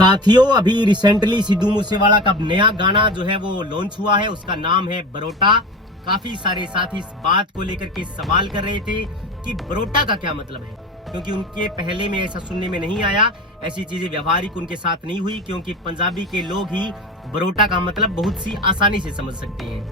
साथियों, अभी रिसेंटली सिद्धू मूसेवाला का नया गाना जो है वो लॉन्च हुआ है। उसका नाम है बरोटा। काफी सारे साथी इस बात को लेकर के सवाल कर रहे थे कि बरोटा का क्या मतलब है, क्योंकि उनके पहले में ऐसा सुनने में नहीं आया, ऐसी चीजें व्यवहारिक उनके साथ नहीं हुई, क्योंकि पंजाबी के लोग ही बरोटा का मतलब बहुत सी आसानी से समझ सकते हैं।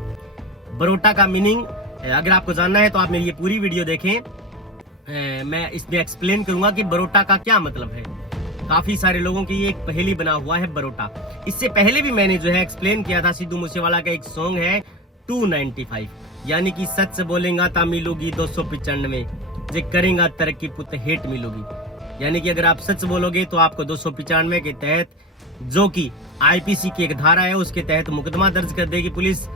बरोटा का मीनिंग अगर आपको जानना है तो आप मेरी ये पूरी वीडियो देखें। मैं इसमें एक्सप्लेन करूंगा कि बरोटा का क्या मतलब है। काफी सारे लोगों की ये एक पहेली बना हुआ है बरोटा। इससे पहले भी मैंने जो है एक्सप्लेन किया था, सिद्धू मूसेवाला का एक सॉन्ग है 295, यानी कि सच बोलेगा ता मिलोगी 295, जे करेगा तरक्की पुत हेट मिलोगी। यानी कि अगर आप सच बोलोगे तो आपको 295 के तहत, जो कि आईपीसी की एक धारा है, उसके तहत मुकदमा दर्ज कर देगी पुलिस,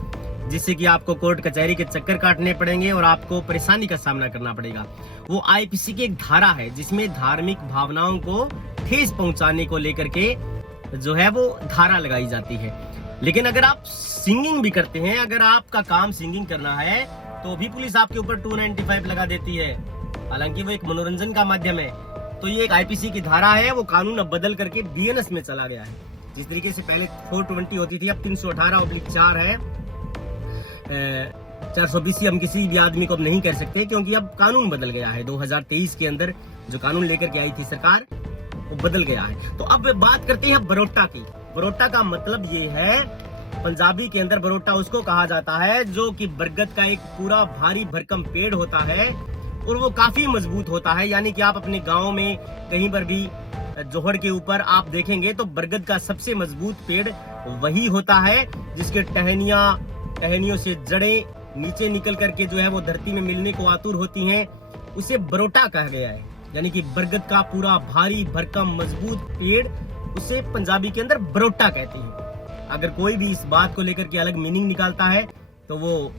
जिससे कि आपको कोर्ट कचहरी के चक्कर काटने पड़ेंगे और आपको परेशानी का सामना करना पड़ेगा। वो आईपीसी की एक धारा है जिसमें धार्मिक भावनाओं को ठेस पहुंचाने को लेकर के जो है वो धारा लगाई जाती है। लेकिन अगर आप सिंगिंग भी करते हैं, अगर आपका काम सिंगिंग करना है, तो भी पुलिस आपके ऊपर 295 लगा देती है। हालांकि वो एक मनोरंजन का माध्यम है। तो ये एक आईपीसी की धारा है, वो कानून अब बदल करके बीएनएस में चला गया है। जिस तरीके से पहले 420 होती थी, अब 318/4 है। 420 हम किसी भी आदमी को अब नहीं कर सकते, क्योंकि अब कानून बदल गया है। 2023 के अंदर जो कानून लेकर के आई थी सरकार, वो बदल गया है। तो अब बात करते हैं बरोटा की। बरोटा का मतलब ये है, पंजाबी के अंदर बरोटा उसको कहा जाता है जो कि बरगद का एक पूरा भारी भरकम पेड़ होता है और वो काफी मजबूत होता है। यानी कि आप अपने गांव में कहीं पर भी जोहड़ के ऊपर आप देखेंगे तो बरगद का सबसे मजबूत पेड़ वही होता है, जिसके टहनियों से जड़ें नीचे निकल करके जो है वो धरती में मिलने को आतुर होती हैं। उसे बरोटा कहा गया है, यानी कि बरगद का पूरा भारी भरकम मजबूत पेड़, उसे पंजाबी के अंदर बरोटा कहते हैं। अगर कोई भी इस बात को लेकर के अलग मीनिंग निकालता है तो वो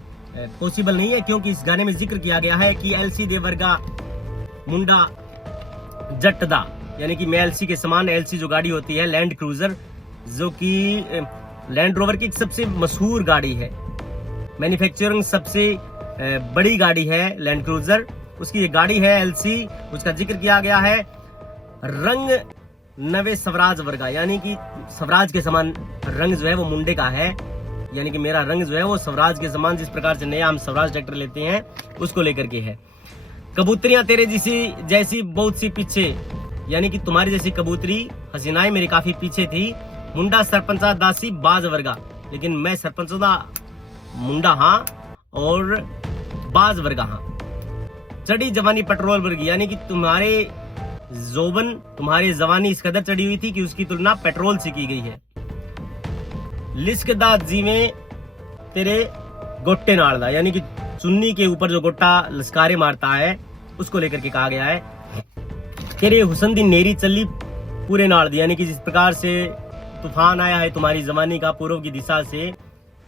पॉसिबल नहीं है, क्योंकि इस गाने में जिक्र किया गया है कि एलसी दे वर्गा मुंडा जट दा, यानी कि मैं एलसी के समान, एलसी जो गाड़ी होती है लैंड क्रूजर, जो कि लैंड रोवर की सबसे मशहूर गाड़ी है, मैन्युफैक्चरिंग सबसे बड़ी गाड़ी है लैंड क्रूजर, उसकी ये गाड़ी है एलसी। उसका जिक्र किया गया है रंग नवे स्वराज वर्गा, यानी कि स्वराज के समान रंग जो है वो मुंडे का है, यानी कि मेरा रंग जो है वो स्वराज के समान, जिस प्रकार से नया हम स्वराज ट्रैक्टर लेते हैं उसको लेकर के है। कबूतरियां तेरे जैसी बहुत सी पीछे, यानी कि तुम्हारी जैसी कबूतरी हसीनाएं मेरी काफी पीछे थी। मुंडा सरपंचा दासी बाज वर्गा, लेकिन मैं सरपंच दा मुंडा हाँ और बाज वर्गा हाँ। चढ़ी जवानी पेट्रोल वर्गी, यानी कि तुम्हारे जवानी इस कदर चढ़ी हुई थी कि उसकी तुलना पेट्रोल से की गई है। लिस्कदा जीवे तेरे गोट्टे नाल दा, यानी कि चुन्नी के ऊपर जो गोट्टा लश्कारे मारता है उसको लेकर के कहा गया है। तेरे हुसन दी नेरी चली पूरे नाल दी, यानी कि जिस प्रकार से तूफान आया है तुम्हारी जवानी का पूर्व की दिशा से,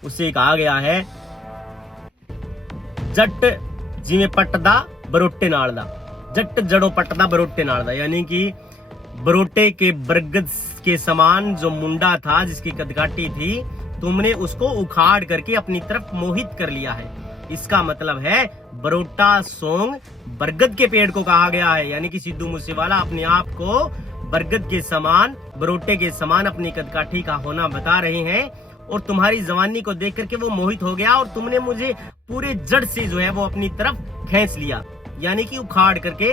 उससे कहा गया है जट जिਵੇਂ पटदा बरोटे नाल दा, जट जड़ो पटदा बरोटे नाल दा, यानी कि बरोटे के बरगद के समान जो मुंडा था, जिसकी कदकाठी थी, तुमने उसको उखाड़ करके अपनी तरफ मोहित कर लिया है। इसका मतलब है बरोटा सॉन्ग बरगद के पेड़ को कहा गया है, यानी कि सिद्धू मूसेवाला अपने आप को बरगद के समान, बरोटे के समान अपनी कदकाठी का होना बता रहे हैं। और तुम्हारी जवानी को देख करके वो मोहित हो गया और तुमने मुझे पूरे जड़ से जो है वो अपनी तरफ खींच लिया, यानी कि उखाड़ करके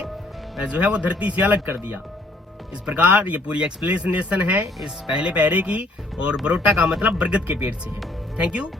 जो है वो धरती से अलग कर दिया। इस प्रकार ये पूरी एक्सप्लेनेशन है इस पहले पैरे की, और बरोटा का मतलब बरगद के पेड़ से है। Thank you.